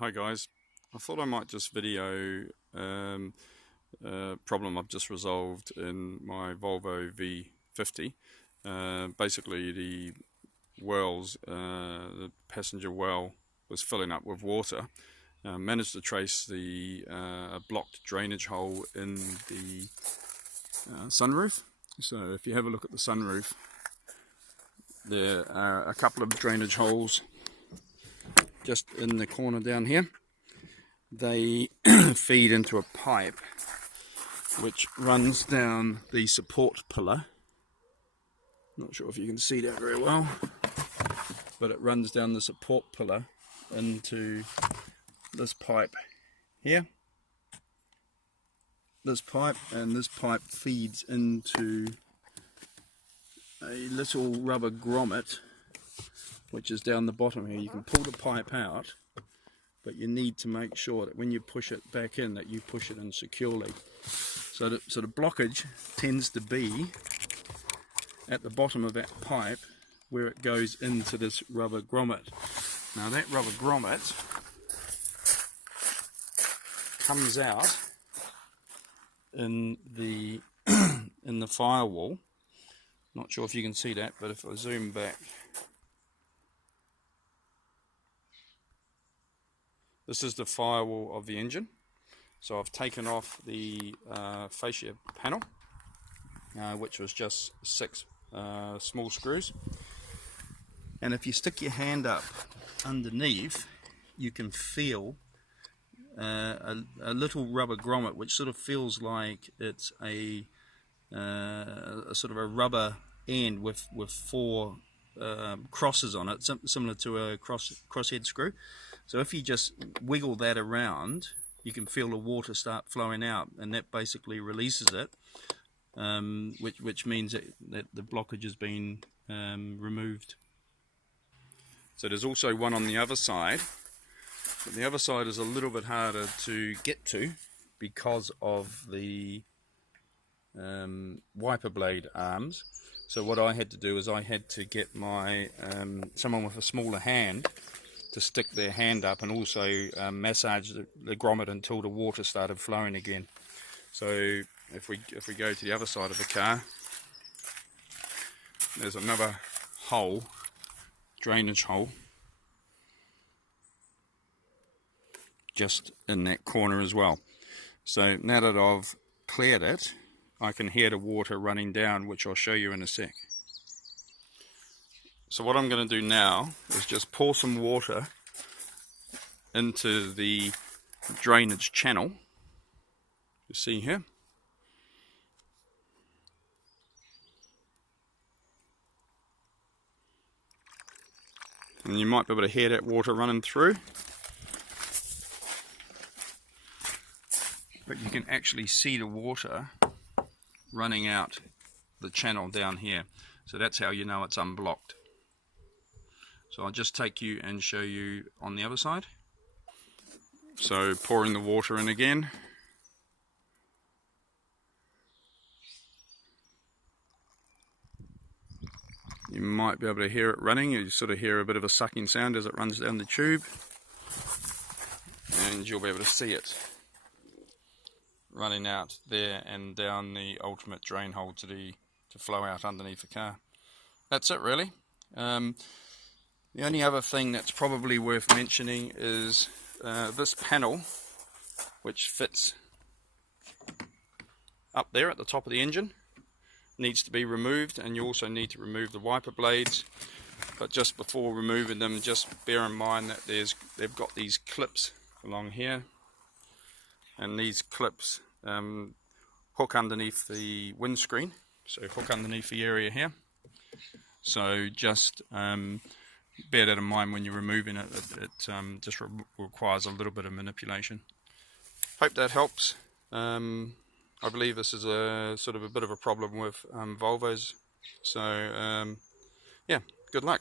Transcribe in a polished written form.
Hi guys, I thought I might just video a problem I've just resolved in my Volvo V50. Basically the the passenger well was filling up with water. Managed to trace the blocked drainage hole in the sunroof. So if you have a look at the sunroof, there are a couple of drainage holes just in the corner down here. They feed into a pipe which runs down the support pillar. Not sure if you can see that very well, but it runs down the support pillar into this pipe here. This pipe, and this pipe feeds into a little rubber grommet which is down the bottom here. You can pull the pipe out, but you need to make sure that when you push it back in, that you push it in securely. So the blockage tends to be at the bottom of that pipe where it goes into this rubber grommet. Now that rubber grommet comes out in the in the firewall. Not sure if you can see that, but if I zoom back, this is the firewall of the engine. So I've taken off the fascia panel, which was just 6 small screws. And if you stick your hand up underneath, you can feel a little rubber grommet, which sort of feels like it's a sort of a rubber end with 4 crosses on it, similar to a crosshead screw. So if you just wiggle that around, you can feel the water start flowing out, and that basically releases it, which means that the blockage has been removed. So there's also one on the other side, but the other side is a little bit harder to get to because of the wiper blade arms. So what I had to do is I had to get my someone with a smaller hand to stick their hand up and also massage the grommet until the water started flowing again. So if we go to the other side of the car, there's another hole, drainage hole, just in that corner as well. So now that I've cleared it, I can hear the water running down, which I'll show you in a sec. So what I'm going to do now is just pour some water into the drainage channel. You see here. And you might be able to hear that water running through. But you can actually see the water running out the channel down here. So that's how you know it's unblocked. So I'll just take you and show you on the other side. So pouring the water in again. You might be able to hear it running. You sort of hear a bit of a sucking sound as it runs down the tube. And you'll be able to see it running out there and down the ultimate drain hole to flow out underneath the car. That's it really. The only other thing that's probably worth mentioning is this panel, which fits up there at the top of the engine, needs to be removed, and you also need to remove the wiper blades. But just before removing them, just bear in mind that they've got these clips along here, and these clips hook underneath the windscreen, so hook underneath the area here. So just bear that in mind when you're removing it. It just requires a little bit of manipulation. Hope that helps. I believe this is a sort of a bit of a problem with Volvos. So yeah, good luck.